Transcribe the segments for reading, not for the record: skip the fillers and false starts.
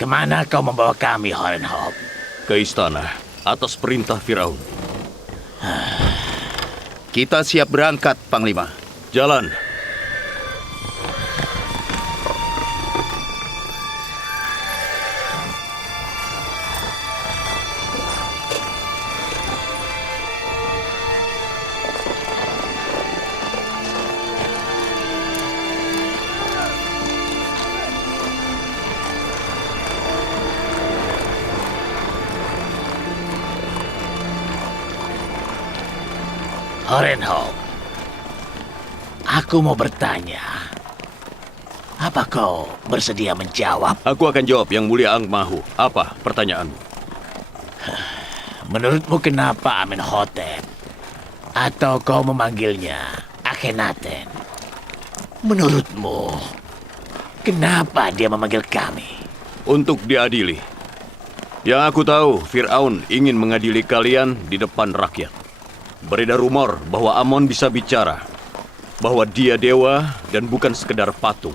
Kemana kau membawa kami, Horenhop? Ke istana, atas perintah Firaun. Kita siap berangkat, Panglima. Jalan. Horenhop, aku mau bertanya. Apa kau bersedia menjawab? Aku akan jawab, Yang Mulia Angmahu. Apa pertanyaanmu? Menurutmu kenapa Amenhotep? Atau kau memanggilnya Akhenaten? Menurutmu, kenapa dia memanggil kami? Untuk diadili. Yang aku tahu, Firaun ingin mengadili kalian di depan rakyat. Beredar rumor bahwa Amon bisa bicara, bahwa dia dewa dan bukan sekedar patung.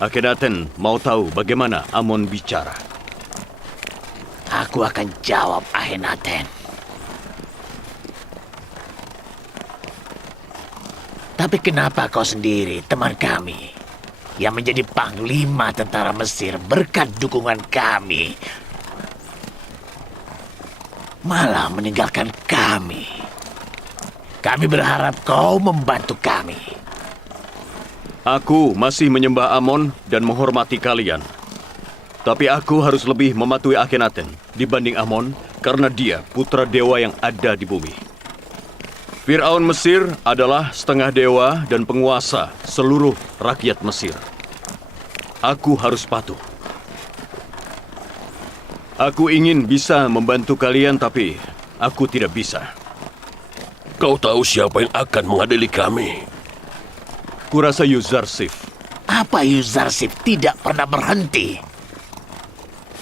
Akhenaten mau tahu bagaimana Amon bicara. Aku akan jawab, Akhenaten. Tapi kenapa kau sendiri, teman kami, yang menjadi panglima tentara Mesir berkat dukungan kami, malah meninggalkan kami? Kami berharap kau membantu kami. Aku masih menyembah Amon dan menghormati kalian. Tapi aku harus lebih mematuhi Akhenaten dibanding Amon karena dia putra dewa yang ada di bumi. Firaun Mesir adalah setengah dewa dan penguasa seluruh rakyat Mesir. Aku harus patuh. Aku ingin bisa membantu kalian, tapi aku tidak bisa. Kau tahu siapa yang akan mengadili kami? Kurasa Yuzarsif. Apa Yuzarsif tidak pernah berhenti?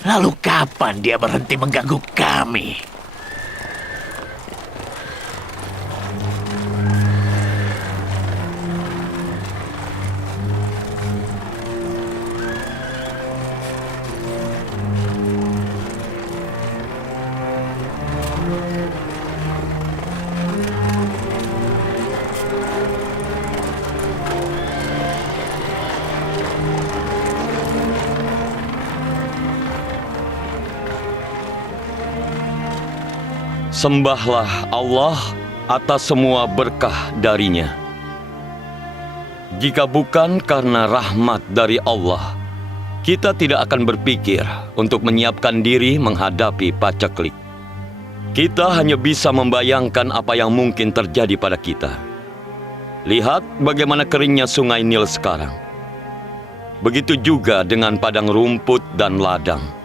Lalu kapan dia berhenti mengganggu kami? Sembahlah Allah atas semua berkah darinya. Jika bukan karena rahmat dari Allah, kita tidak akan berpikir untuk menyiapkan diri menghadapi paceklik. Kita hanya bisa membayangkan apa yang mungkin terjadi pada kita. Lihat bagaimana keringnya sungai Nil sekarang. Begitu juga dengan padang rumput dan ladang.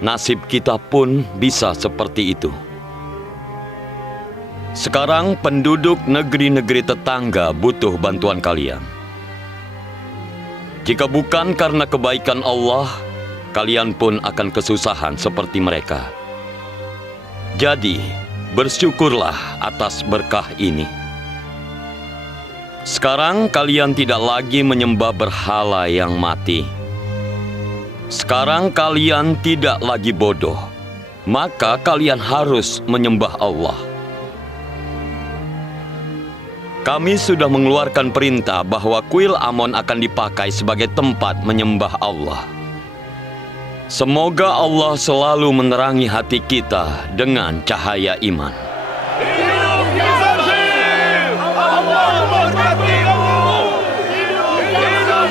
Nasib kita pun bisa seperti itu. Sekarang penduduk negeri-negeri tetangga butuh bantuan kalian. Jika bukan karena kebaikan Allah, kalian pun akan kesusahan seperti mereka. Jadi, bersyukurlah atas berkah ini. Sekarang kalian tidak lagi menyembah berhala yang mati. Sekarang kalian tidak lagi bodoh, maka kalian harus menyembah Allah. Kami sudah mengeluarkan perintah bahwa kuil Amon akan dipakai sebagai tempat menyembah Allah. Semoga Allah selalu menerangi hati kita dengan cahaya iman. Hidup Yuzarsif! Allah memberkati kamu! Hidup Yuzarsif!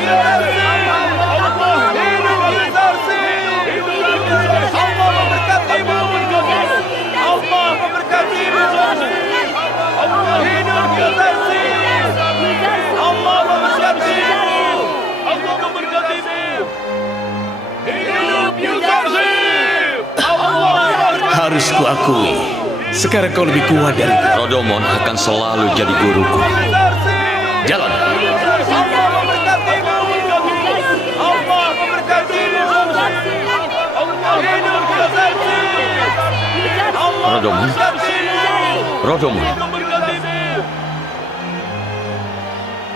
Harus kuakui, sekarang kau lebih kuat dariku. Rodomon akan selalu jadi guruku. Jalan. Rodomon. Rodomon.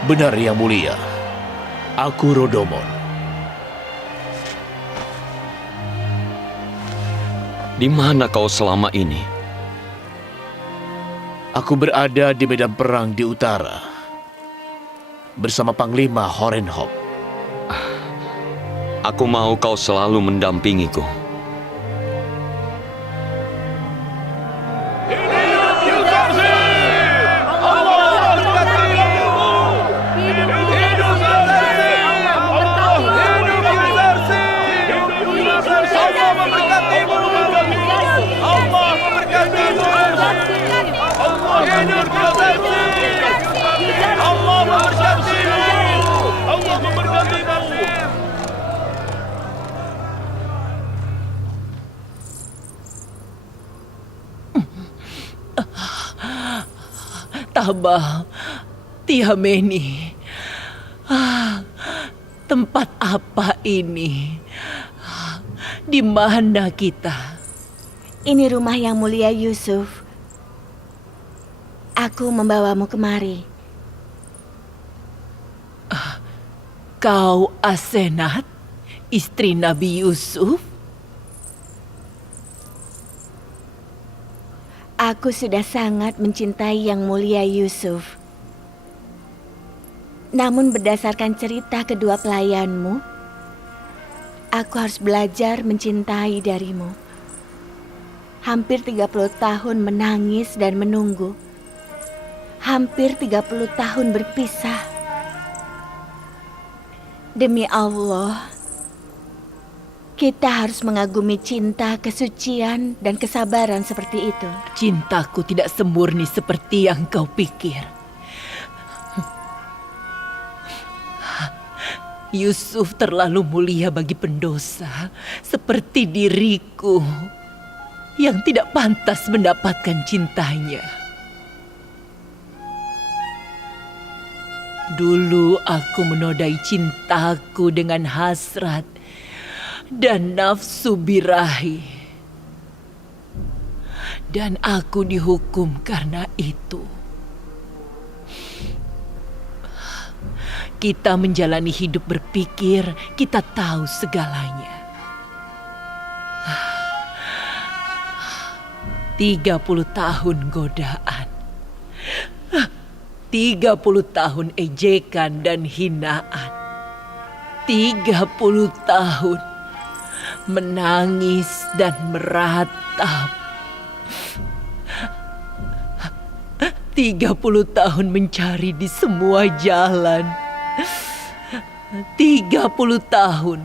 Benar, Yang Mulia. Aku Rodomon. Di mana kau selama ini? Aku berada di medan perang di utara bersama Panglima Horenhop. Aku mau kau selalu mendampingiku. Tabah, Tihameni. Tempat apa ini? Di mana kita? Ini rumah yang mulia Yusuf. Aku membawamu kemari. Kau Asenat, istri Nabi Yusuf? Aku sudah sangat mencintai yang mulia Yusuf. Namun berdasarkan cerita kedua pelayanmu, aku harus belajar mencintai darimu. Hampir 30 tahun menangis dan menunggu. Hampir 30 tahun berpisah. Demi Allah, kita harus mengagumi cinta, kesucian, dan kesabaran seperti itu. Cintaku tidak semurni seperti yang kau pikir. Yusuf terlalu mulia bagi pendosa, seperti diriku yang tidak pantas mendapatkan cintanya. Dulu aku menodai cintaku dengan hasrat dan nafsu birahi. Dan aku dihukum karena itu. Kita menjalani hidup berpikir kita tahu segalanya. 30 tahun godaan. 30 tahun ejekan dan hinaan. 30 tahun menangis dan meratap. 30 tahun mencari di semua jalan. 30 tahun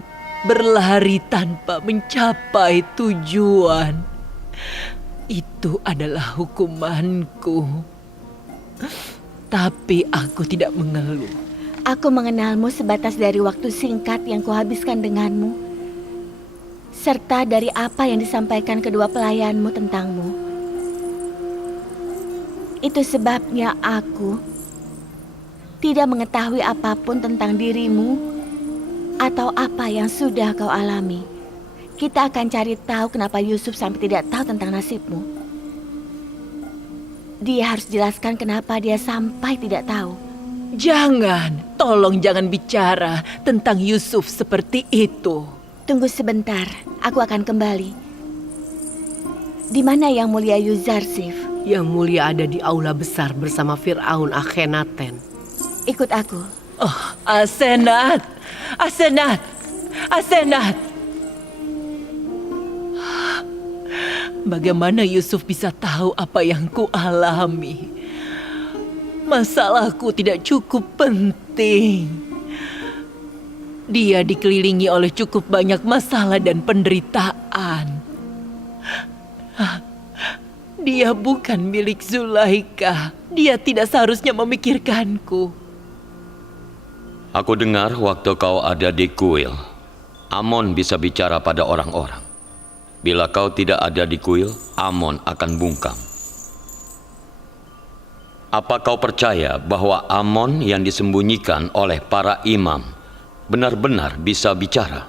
berlari tanpa mencapai tujuan. Itu adalah hukumanku. Tapi aku tidak mengeluh. Aku mengenalmu sebatas dari waktu singkat yang kuhabiskan denganmu, serta dari apa yang disampaikan kedua pelayanmu tentangmu. Itu sebabnya aku tidak mengetahui apapun tentang dirimu atau apa yang sudah kau alami. Kita akan cari tahu kenapa Yusuf sampai tidak tahu tentang nasibmu. Dia harus jelaskan kenapa dia sampai tidak tahu. Jangan, tolong jangan bicara tentang Yusuf seperti itu. Tunggu sebentar, aku akan kembali. Di mana yang mulia Yuzarsif? Yang mulia ada di aula besar bersama Fir'aun Akhenaten. Ikut aku. Oh, Asenat, Asenat, Asenat. Bagaimana Yusuf bisa tahu apa yang kualami? Masalahku tidak cukup penting. Dia dikelilingi oleh cukup banyak masalah dan penderitaan. Dia bukan milik Zulaika. Dia tidak seharusnya memikirkanku. Aku dengar waktu kau ada di kuil, Amon bisa bicara pada orang-orang. Bila kau tidak ada di kuil, Amon akan bungkam. Apa kau percaya bahwa Amon yang disembunyikan oleh para imam benar-benar bisa bicara?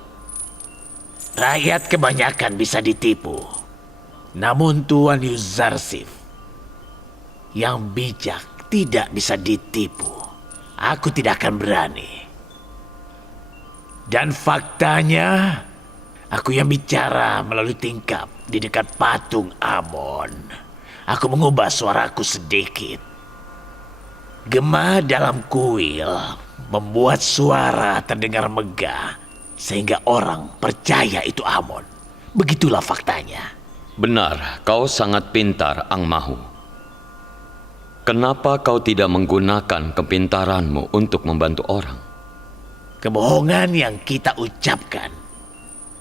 Rakyat kebanyakan bisa ditipu. Namun Tuan Yuzarsif yang bijak tidak bisa ditipu. Aku tidak akan berani. Dan faktanya, Aku yang bicara melalui tingkap di dekat patung Amon. Aku mengubah suaraku sedikit. Gema dalam kuil membuat suara terdengar megah sehingga orang percaya itu Amon. Begitulah faktanya. Benar, kau sangat pintar, Ang Mahu. Kenapa kau tidak menggunakan kepintaranmu untuk membantu orang? Kebohongan yang kita ucapkan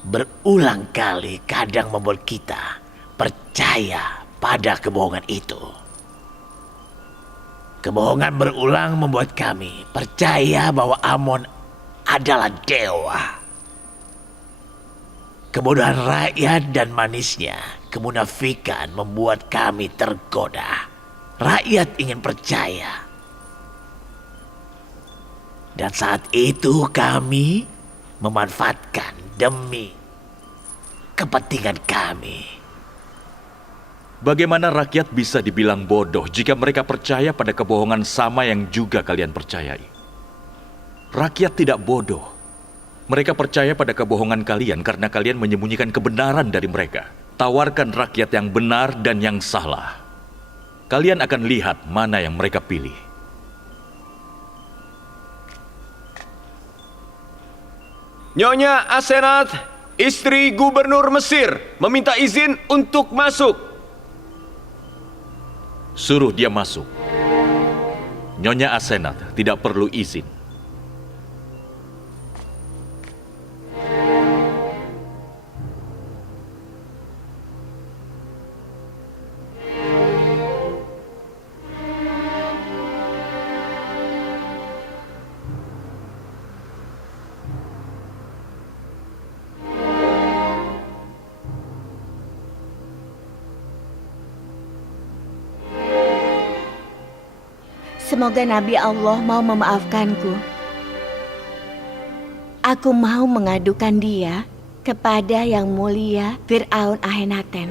berulang kali kadang membuat kita percaya pada kebohongan itu. Kebohongan berulang membuat kami percaya bahwa Amon adalah dewa. Kebodohan rakyat dan manisnya kemunafikan membuat kami tergoda. Rakyat ingin percaya. Dan saat itu kami memanfaatkan demi kepentingan kami. Bagaimana rakyat bisa dibilang bodoh jika mereka percaya pada kebohongan sama yang juga kalian percayai? Rakyat tidak bodoh. Mereka percaya pada kebohongan kalian karena kalian menyembunyikan kebenaran dari mereka. Tawarkan rakyat yang benar dan yang salah. Kalian akan lihat mana yang mereka pilih. Nyonya Asenat, istri gubernur Mesir, meminta izin untuk masuk. Suruh dia masuk. Nyonya Asenat tidak perlu izin. Semoga Nabi Allah mau memaafkanku. Aku mau mengadukan dia kepada Yang Mulia Fir'aun Akhenaten.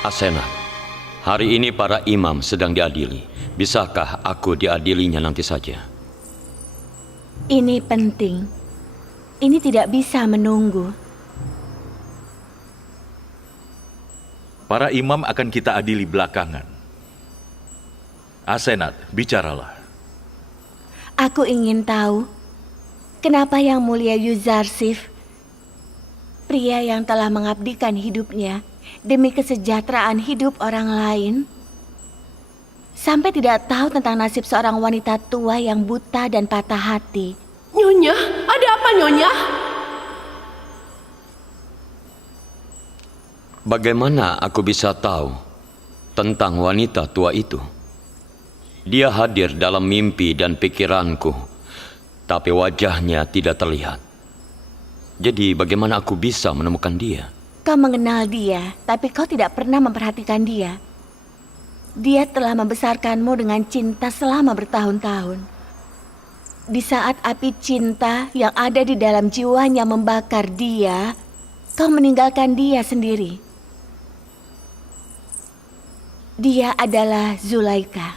Asenat, hari ini para imam sedang diadili. Bisakah aku diadilinya nanti saja? Ini penting. Ini tidak bisa menunggu. Para imam akan kita adili belakangan. Asenat, bicaralah. Aku ingin tahu kenapa Yang Mulia Yuzarsif, pria yang telah mengabdikan hidupnya demi kesejahteraan hidup orang lain, sampai tidak tahu tentang nasib seorang wanita tua yang buta dan patah hati. Nyonya, ada apa Nyonya? Bagaimana aku bisa tahu tentang wanita tua itu? Dia hadir dalam mimpi dan pikiranku, tapi wajahnya tidak terlihat. Jadi bagaimana aku bisa menemukan dia? Kau mengenal dia, tapi kau tidak pernah memperhatikan dia. Dia telah membesarkanmu dengan cinta selama bertahun-tahun. Di saat api cinta yang ada di dalam jiwanya membakar dia, kau meninggalkan dia sendiri. Dia adalah Zulaika.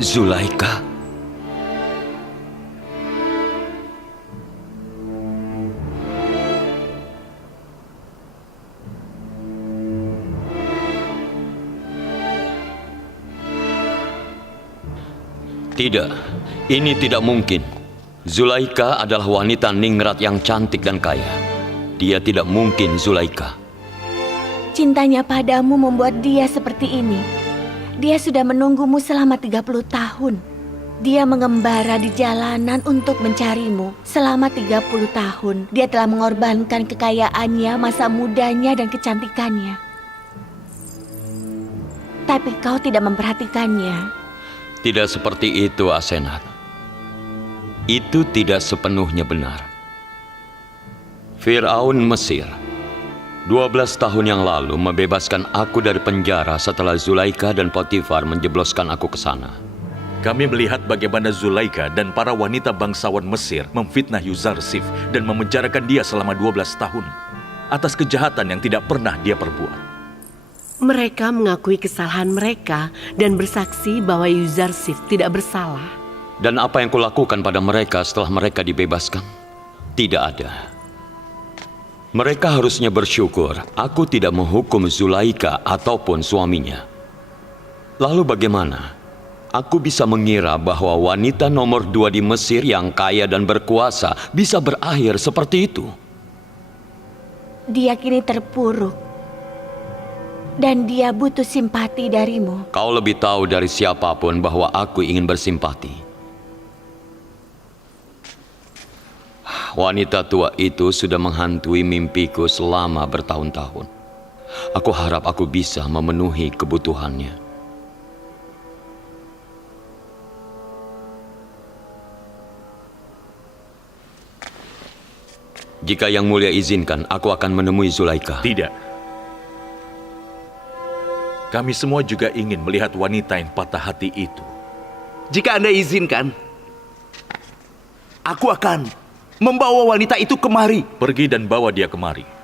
Zulaika? Tidak, ini tidak mungkin. Zulaika adalah wanita ningrat yang cantik dan kaya. Dia tidak mungkin Zulaika. Cintanya padamu membuat dia seperti ini. Dia sudah menunggumu selama 30 tahun. Dia mengembara di jalanan untuk mencarimu selama 30 tahun. Dia telah mengorbankan kekayaannya, masa mudanya, dan kecantikannya. Tapi kau tidak memperhatikannya. Tidak seperti itu, Asenat. Itu tidak sepenuhnya benar. Fir'aun Mesir 12 tahun yang lalu membebaskan aku dari penjara setelah Zulaika dan Potifar menjebloskan aku ke sana. Kami melihat bagaimana Zulaika dan para wanita bangsawan Mesir memfitnah Yuzarsif dan memenjarakan dia selama 12 tahun atas kejahatan yang tidak pernah dia perbuat. Mereka mengakui kesalahan mereka dan bersaksi bahwa Yuzarsif tidak bersalah. Dan apa yang kulakukan pada mereka setelah mereka dibebaskan? Tidak ada. Mereka harusnya bersyukur aku tidak menghukum Zulaika ataupun suaminya. Lalu bagaimana? Aku bisa mengira bahwa wanita nomor 2 di Mesir yang kaya dan berkuasa bisa berakhir seperti itu. Dia kini terpuruk. Dan dia butuh simpati darimu. Kau lebih tahu dari siapapun bahwa aku ingin bersimpati. Wanita tua itu sudah menghantui mimpiku selama bertahun-tahun. Aku harap aku bisa memenuhi kebutuhannya. Jika Yang Mulia izinkan, aku akan menemui Zulaika. Tidak. Kami semua juga ingin melihat wanita yang patah hati itu. Jika Anda izinkan, aku akan membawa wanita itu kemari. Pergi dan bawa dia kemari.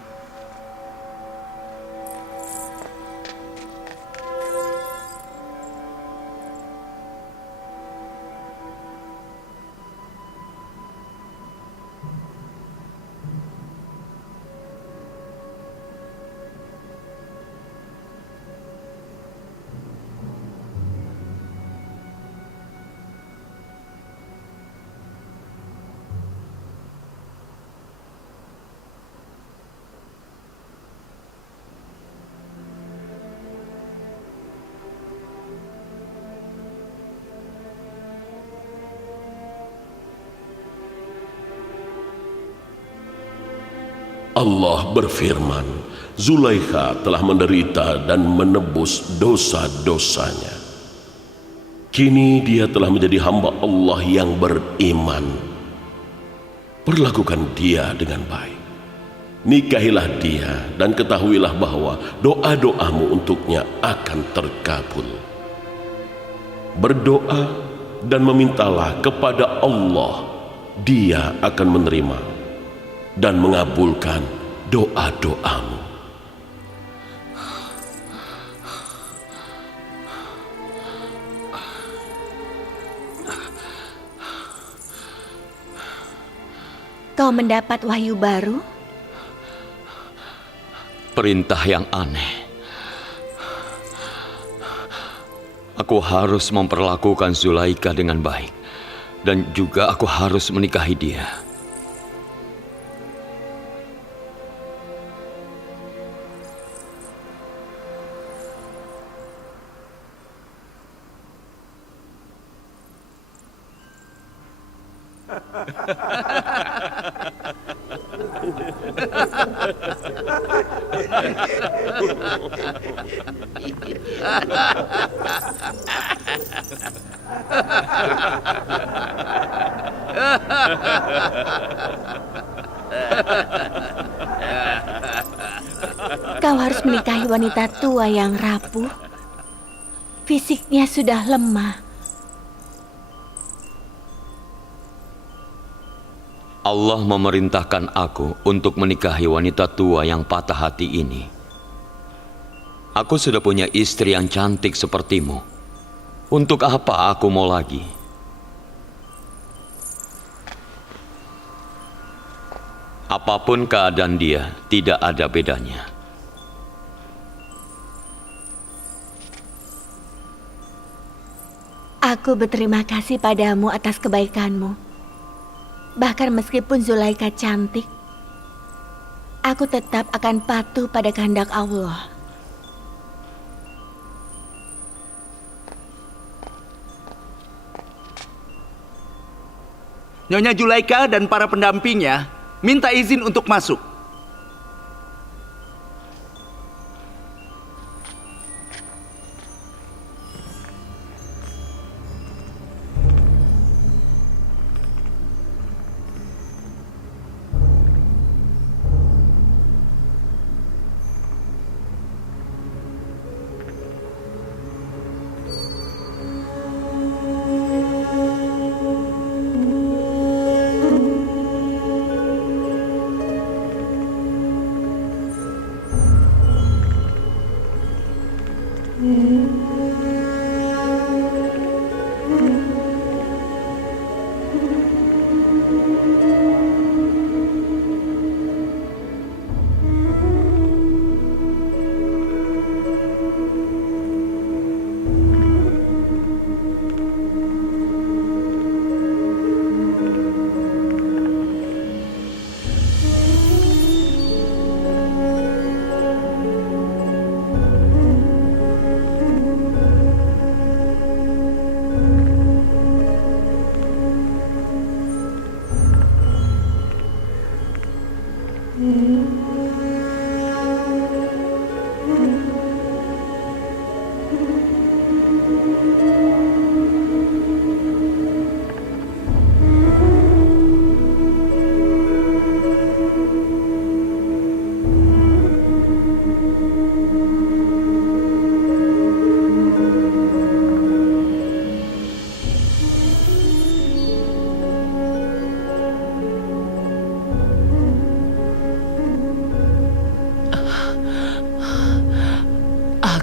Allah berfirman, Zulaikha telah menderita dan menebus dosa-dosanya. Kini dia telah menjadi hamba Allah yang beriman. Perlakukan dia dengan baik. Nikahilah dia dan ketahuilah bahwa doa-doamu untuknya akan terkabul. Berdoa dan memintalah kepada Allah, Dia akan menerima dan mengabulkan doa-doamu. Kau mendapat wahyu baru? Perintah yang aneh. Aku harus memperlakukan Zulaika dengan baik. Dan juga aku harus menikahi dia. Kau harus menikahi wanita tua yang rapuh. Fisiknya sudah lemah. Allah memerintahkan aku untuk menikahi wanita tua yang patah hati ini. Aku sudah punya istri yang cantik sepertimu. Untuk apa aku mau lagi? Apapun keadaan dia, tidak ada bedanya. Aku berterima kasih padamu atas kebaikanmu. Bahkan meskipun Zulaika cantik, aku tetap akan patuh pada kehendak Allah. Nyonya Zulaika dan para pendampingnya minta izin untuk masuk.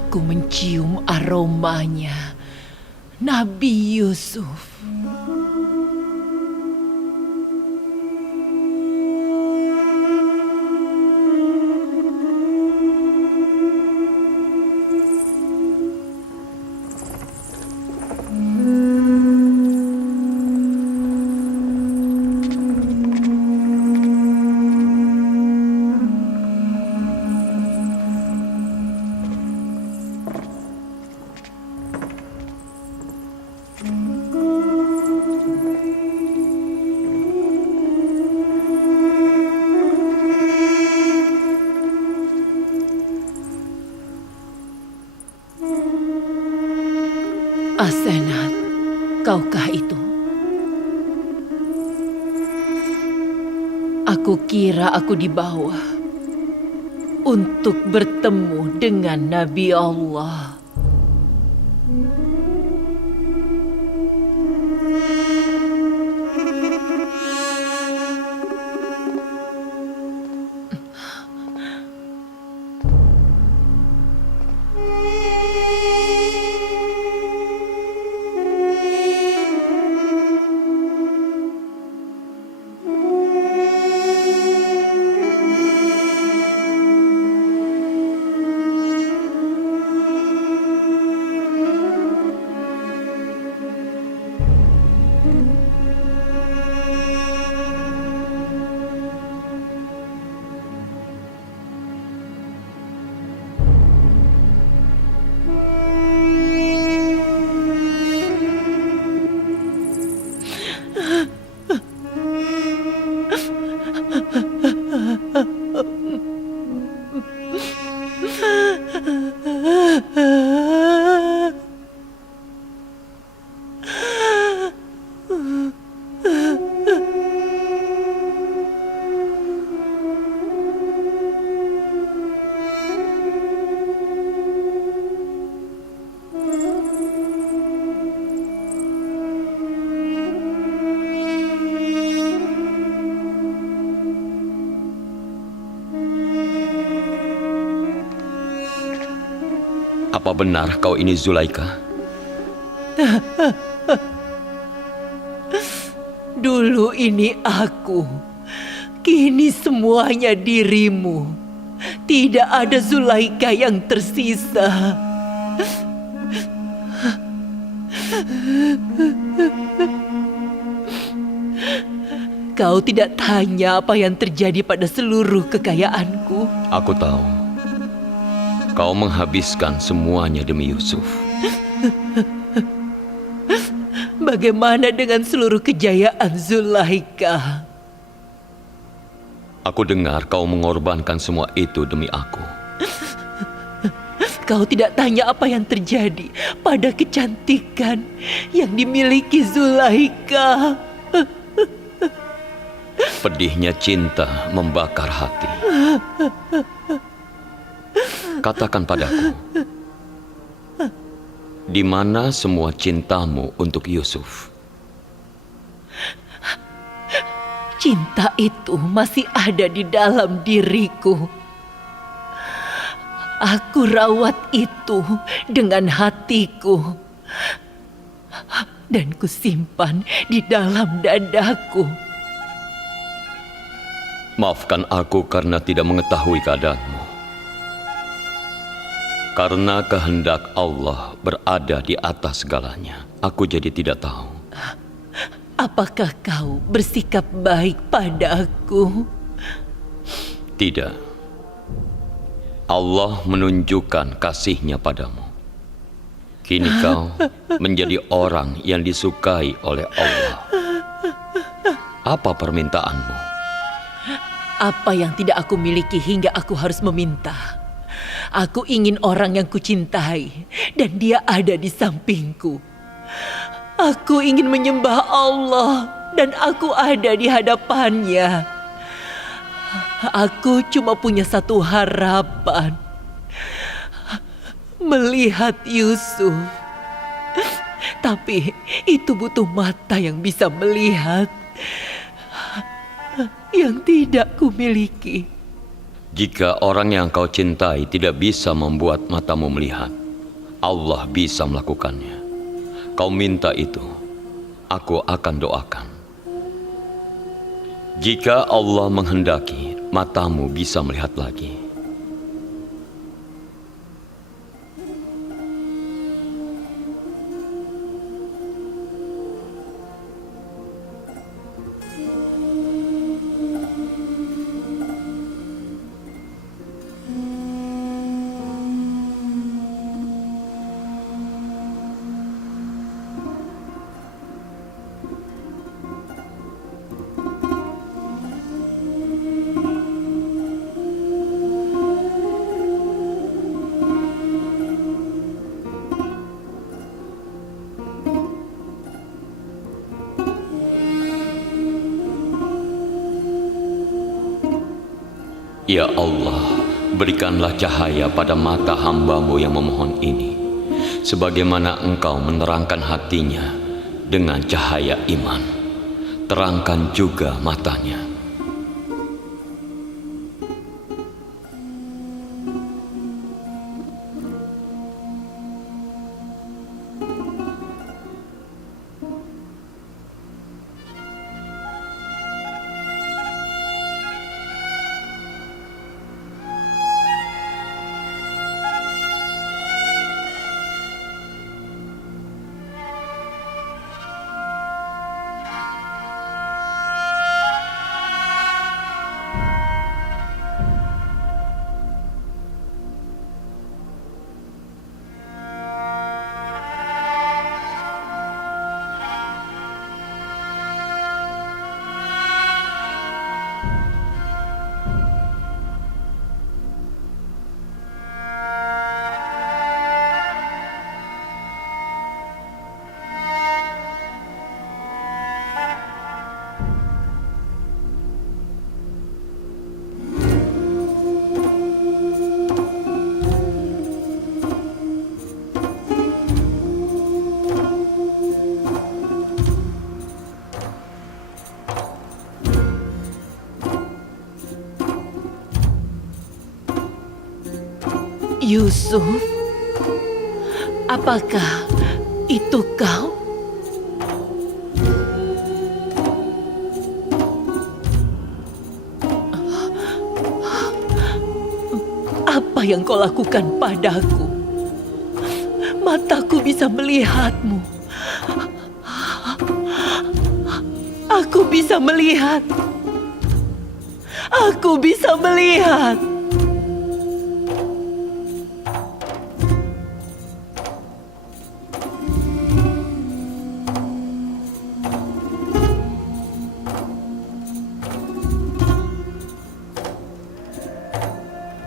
Aku mencium aromanya, Nabi Yusuf. Asenat, kaukah itu? Aku kira aku dibawa untuk bertemu dengan Nabi Allah. Apa benar kau ini Zulaika? Dulu ini aku, kini semuanya dirimu. Tidak ada Zulaika yang tersisa. Kau tidak tanya apa yang terjadi pada seluruh kekayaanku. Aku tahu. Kau menghabiskan semuanya demi Yusuf. Bagaimana dengan seluruh kejayaan Zulaika? Aku dengar kau mengorbankan semua itu demi aku. Kau tidak tanya apa yang terjadi pada kecantikan yang dimiliki Zulaika. Pedihnya cinta membakar hati. Katakan padaku, di mana semua cintamu untuk Yusuf? Cinta itu masih ada di dalam diriku. Aku rawat itu dengan hatiku dan kusimpan di dalam dadaku. Maafkan aku karena tidak mengetahui keadaanmu. Karena kehendak Allah berada di atas segalanya, aku jadi tidak tahu. Apakah kau bersikap baik pada aku? Tidak. Allah menunjukkan kasih-Nya padamu. Kini kau menjadi orang yang disukai oleh Allah. Apa permintaanmu? Apa yang tidak aku miliki hingga aku harus meminta? Aku ingin orang yang kucintai dan dia ada di sampingku. Aku ingin menyembah Allah dan aku ada di hadapannya. Aku cuma punya satu harapan. Melihat Yusuf. Tapi itu butuh mata yang bisa melihat. Yang tidak kumiliki. Jika orang yang kau cintai tidak bisa membuat matamu melihat, Allah bisa melakukannya. Kau minta itu, aku akan doakan. Jika Allah menghendaki, matamu bisa melihat lagi. Ya Allah, berikanlah cahaya pada mata hamba-Mu yang memohon ini, sebagaimana Engkau menerangkan hatinya dengan cahaya iman. Terangkan juga matanya. Yusuf, apakah itu kau? Apa yang kau lakukan padaku? Mataku bisa melihatmu. Aku bisa melihat. Aku bisa melihat.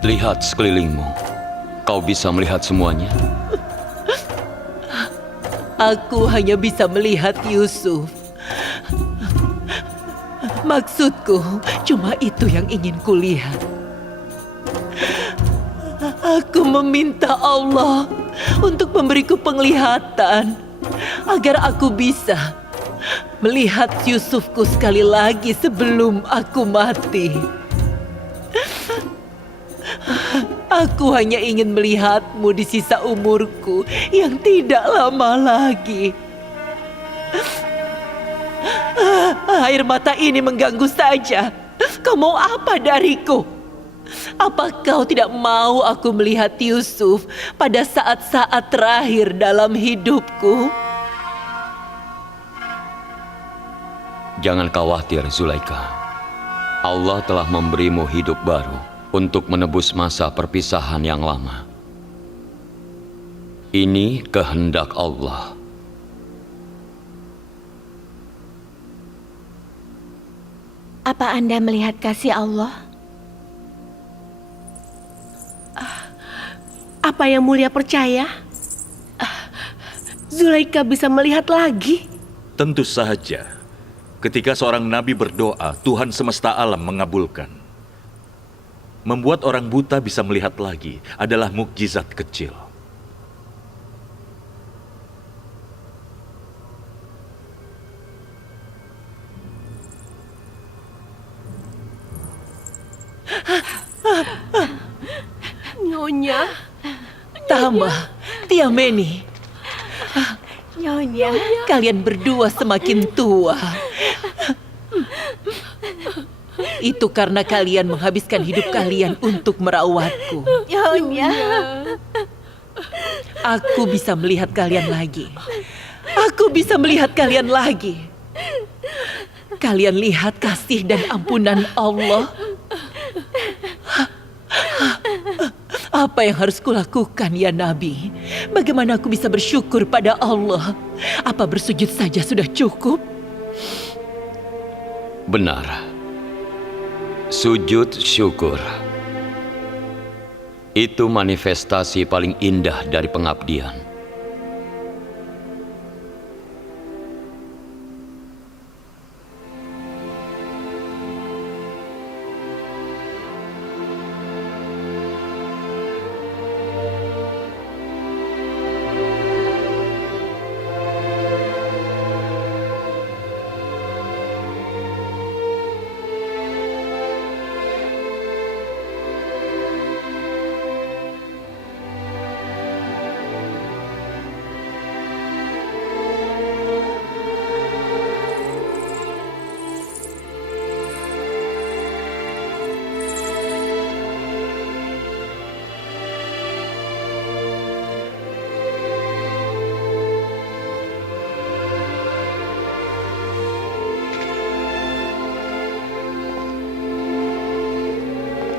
Lihat sekelilingmu. Kau bisa melihat semuanya? Aku hanya bisa melihat Yusuf. Maksudku, cuma itu yang ingin kulihat. Aku meminta Allah untuk memberiku penglihatan agar aku bisa melihat Yusufku sekali lagi sebelum aku mati. Aku hanya ingin melihatmu di sisa umurku yang tidak lama lagi. Air mata ini mengganggu saja. Kau mau apa dariku? Apa kau tidak mau aku melihat Yusuf pada saat-saat terakhir dalam hidupku? Jangan khawatir, Zulaika. Allah telah memberimu hidup baru untuk menebus masa perpisahan yang lama. Ini kehendak Allah. Apa Anda melihat kasih Allah? Apa yang mulia percaya? Zulaika bisa melihat lagi. Tentu saja, ketika seorang nabi berdoa, Tuhan semesta alam mengabulkan. Membuat orang buta bisa melihat lagi adalah mukjizat kecil. Nyonya, Tama, Tiameni, Nyonya. kalian berdua semakin tua. Itu karena kalian menghabiskan hidup kalian untuk merawatku. Nyonya. Aku bisa melihat kalian lagi. Aku bisa melihat kalian lagi. Kalian lihat kasih dan ampunan Allah. Apa yang harus kulakukan ya Nabi? Bagaimana aku bisa bersyukur pada Allah? Apa bersujud saja sudah cukup? Benar. Sujud syukur. Itu manifestasi paling indah dari pengabdian.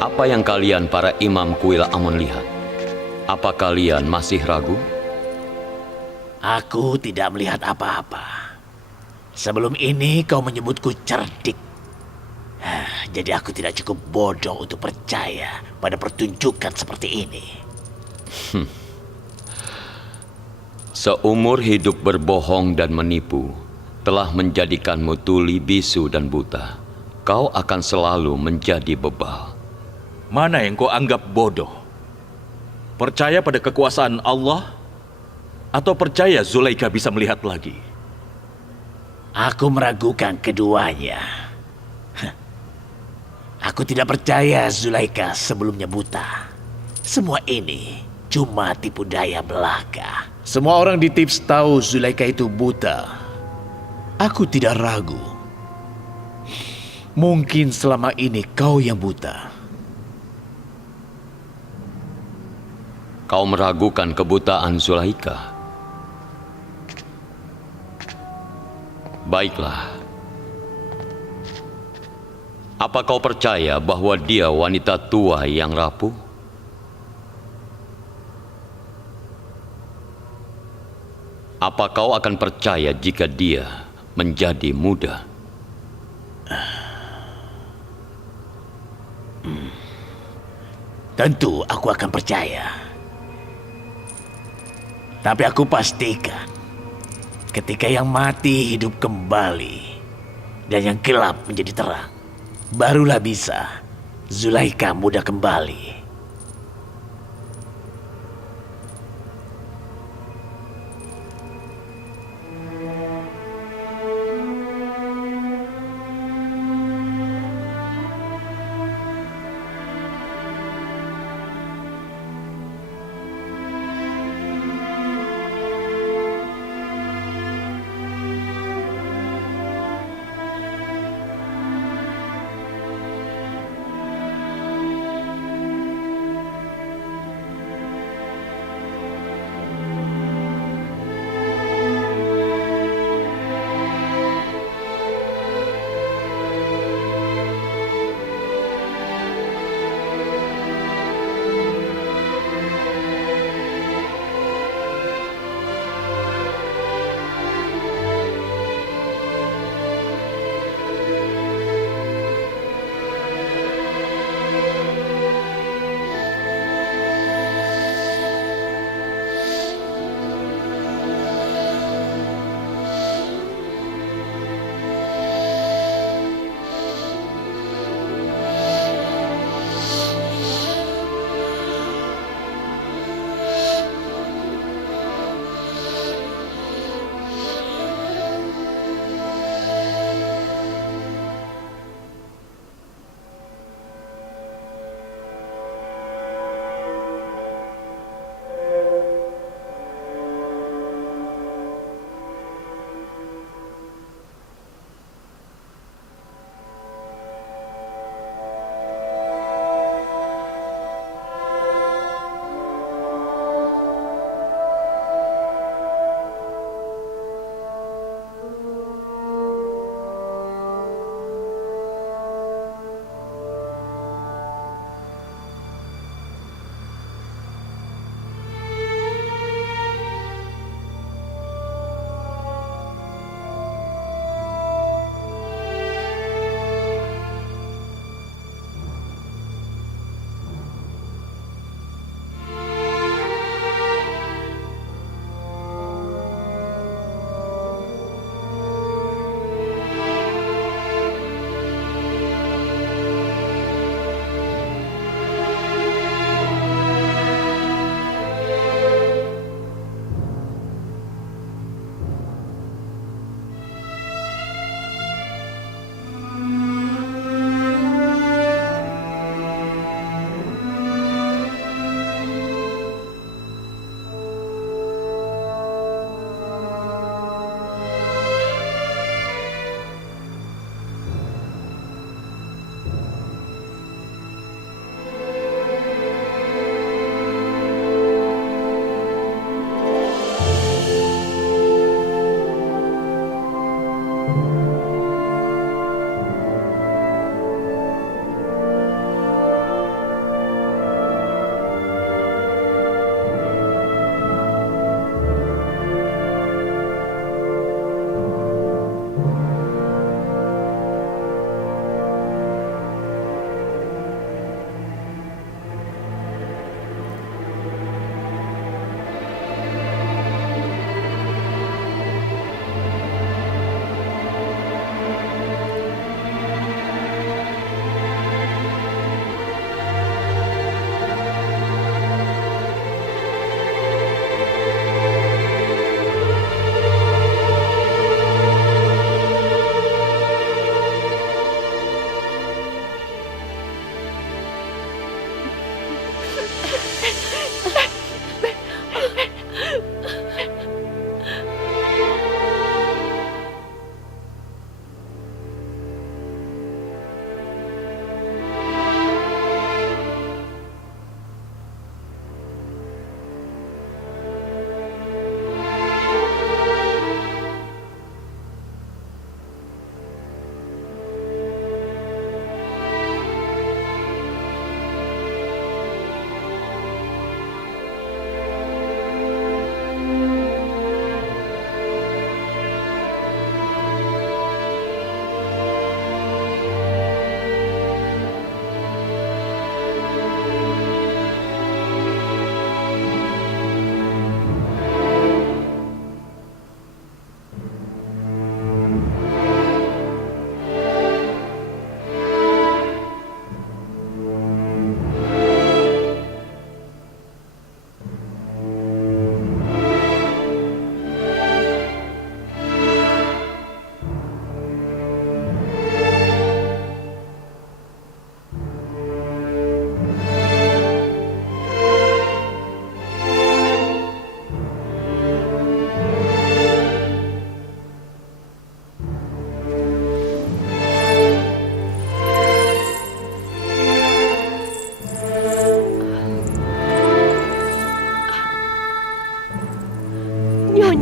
Apa yang kalian para imam kuil Amon lihat? Apa kalian masih ragu? Aku tidak melihat apa-apa. Sebelum ini kau menyebutku cerdik. Jadi aku tidak cukup bodoh untuk percaya pada pertunjukan seperti ini. Seumur hidup berbohong dan menipu telah menjadikanmu tuli, bisu, dan buta. Kau akan selalu menjadi bebal. Mana yang kau anggap bodoh? Percaya pada kekuasaan Allah atau percaya Zulaika bisa melihat lagi? Aku meragukan keduanya. Aku tidak percaya Zulaika sebelumnya buta. Semua ini cuma tipu daya belaka. Semua orang di Tips tahu Zulaika itu buta. Aku tidak ragu. Mungkin selama ini kau yang buta. Kau meragukan kebutaan Zulaika. Baiklah. Apa kau percaya bahwa dia wanita tua yang rapuh? Apa kau akan percaya jika dia menjadi muda? Tentu aku akan percaya. Tapi aku pastikan, ketika yang mati hidup kembali dan yang gelap menjadi terang, barulah bisa Zulaika muda kembali.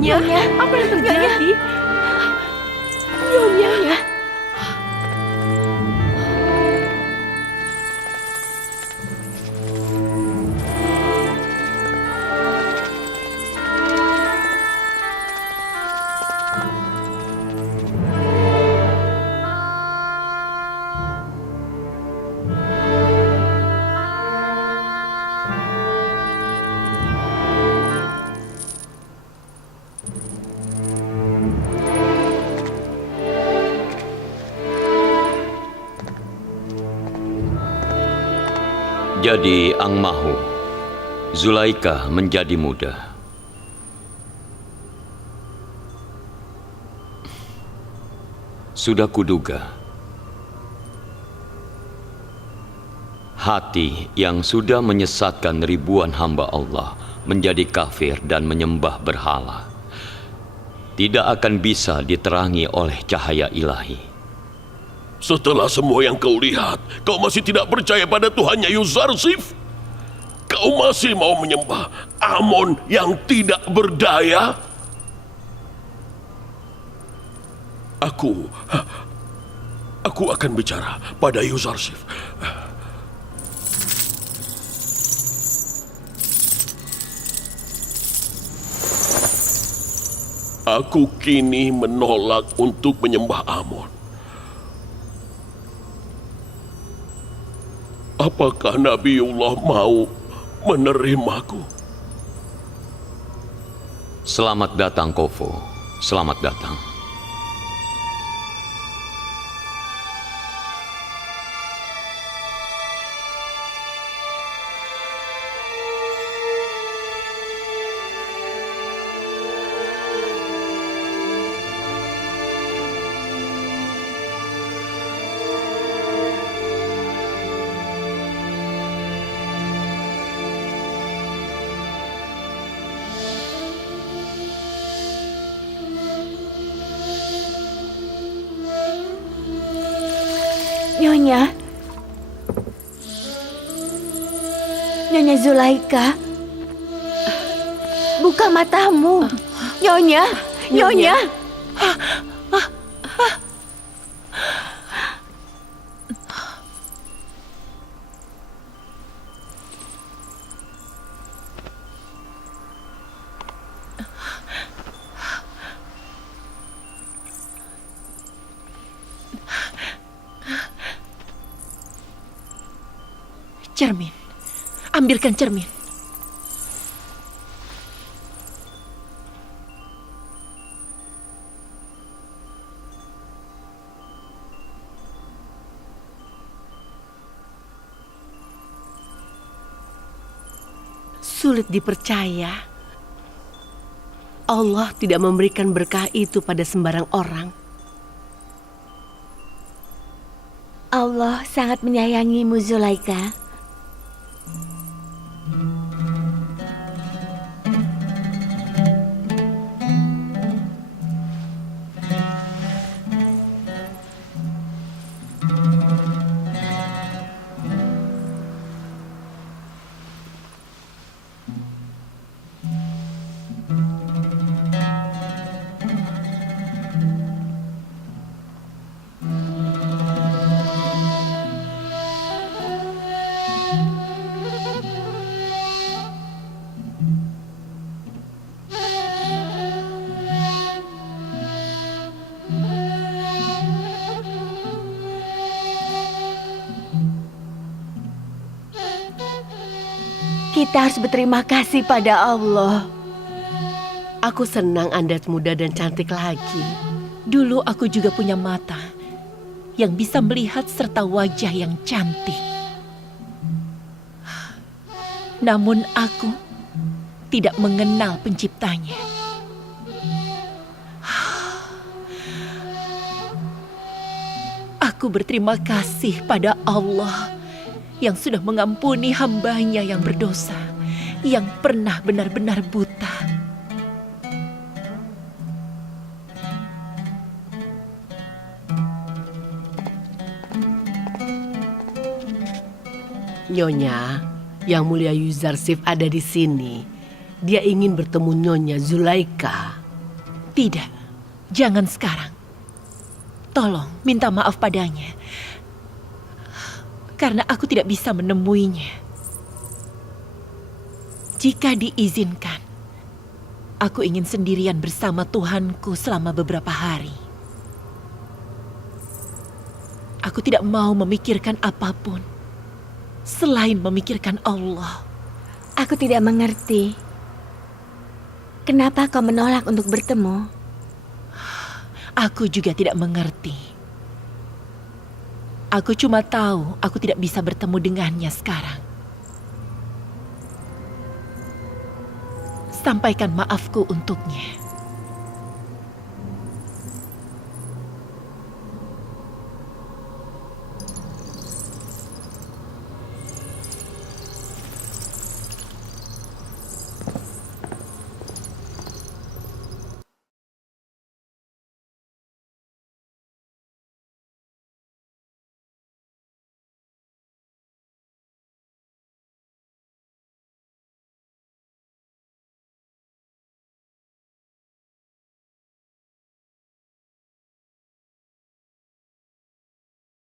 Nyonya, apa yang terjadi? Nyonya. Jadi Ang Mahu, Zulaika menjadi muda. Sudah kuduga, hati yang sudah menyesatkan ribuan hamba Allah menjadi kafir dan menyembah berhala tidak akan bisa diterangi oleh cahaya ilahi. Setelah semua yang kau lihat, kau masih tidak percaya pada Tuhannya Yuzarsif? Kau masih mau menyembah Amon yang tidak berdaya? Aku akan bicara pada Yuzarsif. Aku kini menolak untuk menyembah Amon. Apakah Nabiullah mau menerimaku? Selamat datang, Kofo. Selamat datang. Nyonya Zulaika, buka matamu. Nyonya. Cermin. Ambilkan cermin. Sulit dipercaya. Allah tidak memberikan berkah itu pada sembarang orang. Allah sangat menyayangimu, Zulaika. Kita harus berterima kasih pada Allah. Aku senang Anda muda dan cantik lagi. Dulu aku juga punya mata yang bisa melihat serta wajah yang cantik. Namun aku tidak mengenal penciptanya. Aku berterima kasih pada Allah yang sudah mengampuni hambanya yang berdosa, yang pernah benar-benar buta. Nyonya, Yang Mulia Yuzarsif ada di sini. Dia ingin bertemu Nyonya Zulaika. Tidak, jangan sekarang. Tolong minta maaf padanya. Karena aku tidak bisa menemuinya. Jika diizinkan, aku ingin sendirian bersama Tuhanku selama beberapa hari. Aku tidak mau memikirkan apapun selain memikirkan Allah. Aku tidak mengerti. Kenapa kau menolak untuk bertemu? Aku juga tidak mengerti. Aku cuma tahu aku tidak bisa bertemu dengannya sekarang. Sampaikan maafku untuknya.